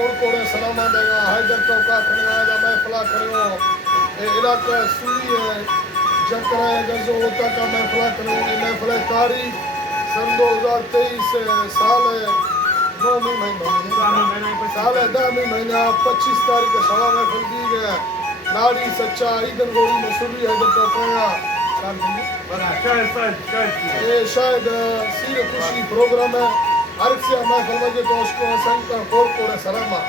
कोड़ कोड़े सलामा देगा हैदर चौका खड़ेगा दा महफिला करेगा ए इलाका सूरी है जकरा गजो होता का महफिला करेगा महफिल तारीख सन 2023 साल 9वीं महीना साल 10वीं महीना 25 तारीख का सवा महफिल दी गया नारी सच्चा ईदन गोरी मसूरी हैदर चौका ये शायद सीर खुशी प्रोग्राम है हर से महफिल में तो उसको संका कोड़ कोड़े सलामा